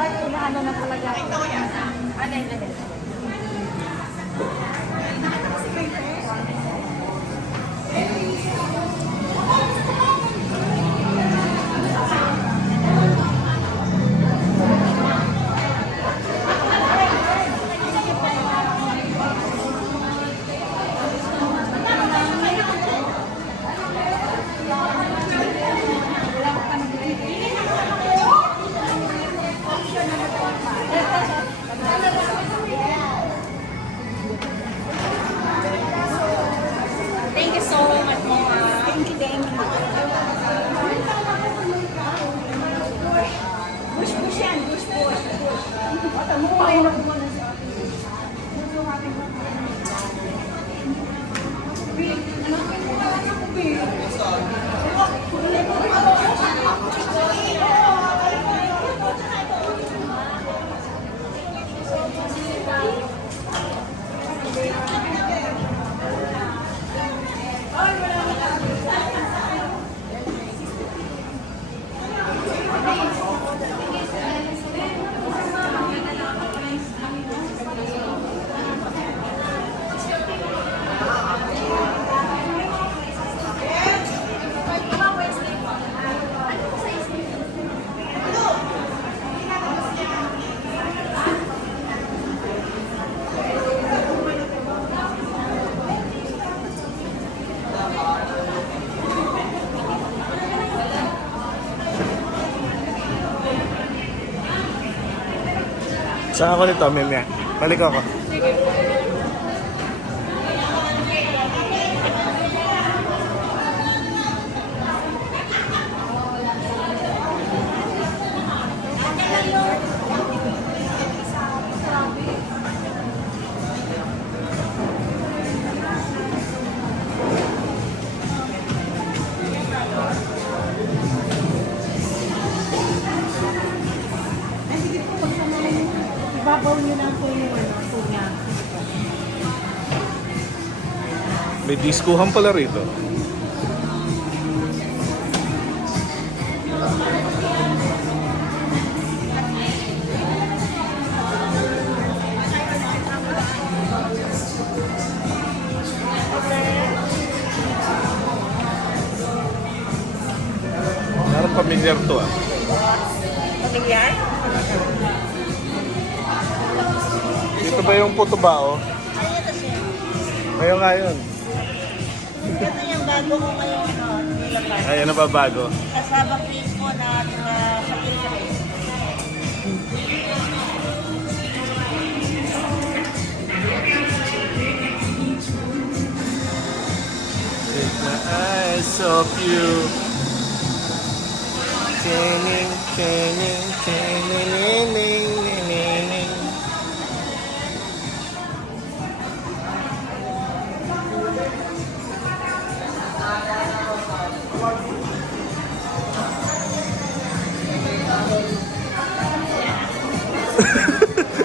Ay, inaano na talaga. Ito yan. Ano yun? Thank you so much, Mama. Thank you, thank you. Push yan, push. Tamuhay na po na siya. Saan ako nito, Mimya? Balik ako. Ibabaw nyo na po yung po niya. May diskuhan pala rito. Parang pamilyar to ah. Pamilyar? Ito ba yung puto bao? Ay, ito siya. Ngayon nga yun. Ito yung bago ko ngayon. Nilapay. Ay, ano ba bago? Kasama case po na ating sa Pinterest. Take my eyes off you. Tining, tining, tining, tining, tining.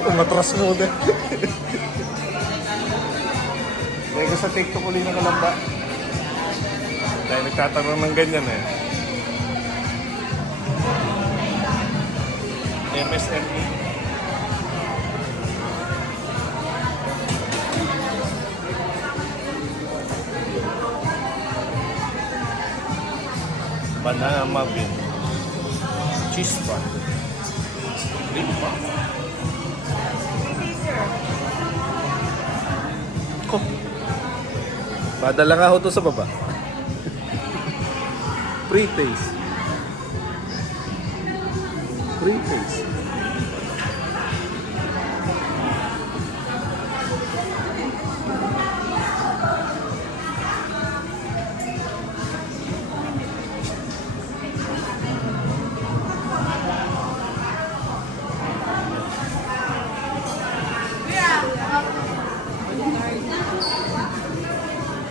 Umatras mo din. Dahil ko sa TikTok uli ng kalamba. Dahil nagtatanong ng ganyan eh. MSME. Banana muffin. Cheese bun. Cream bun. Ko. Padala nga ako to sa baba. Pre-taste. Pre-taste.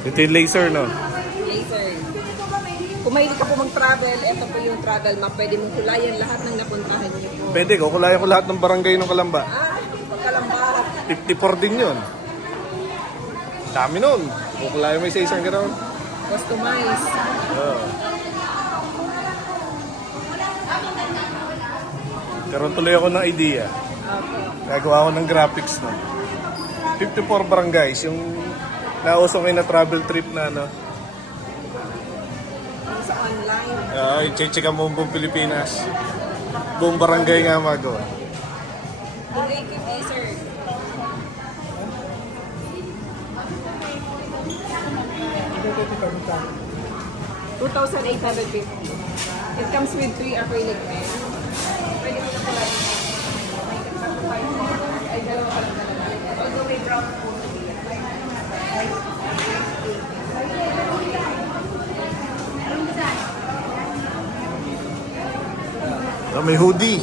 Ito yung laser, no? Laser. Kung mahilig ka po mag-travel, ito po yung travel map. Pwede mong kulayan lahat ng napuntahan niyo po. Pwede, kukulayan ko lahat ng barangay ng Kalamba. Pagkalambahat. 54 din yun. Dami nun. Kukulayan mo isa-isang gano'n. Karoon tuloy ako ng idea. Gagawa ako ng graphics no. 54 barangays, yung nauso ngayon na travel trip na ano. Sa online. I-check mo buong Pilipinas. Buong barangay nga magawa. Thank you, sir. $2,850. It comes with 3 acrylic pen. Pwede mo na pala. Ay, dalawa ka lang talaga. Although may brown po. May hoodie.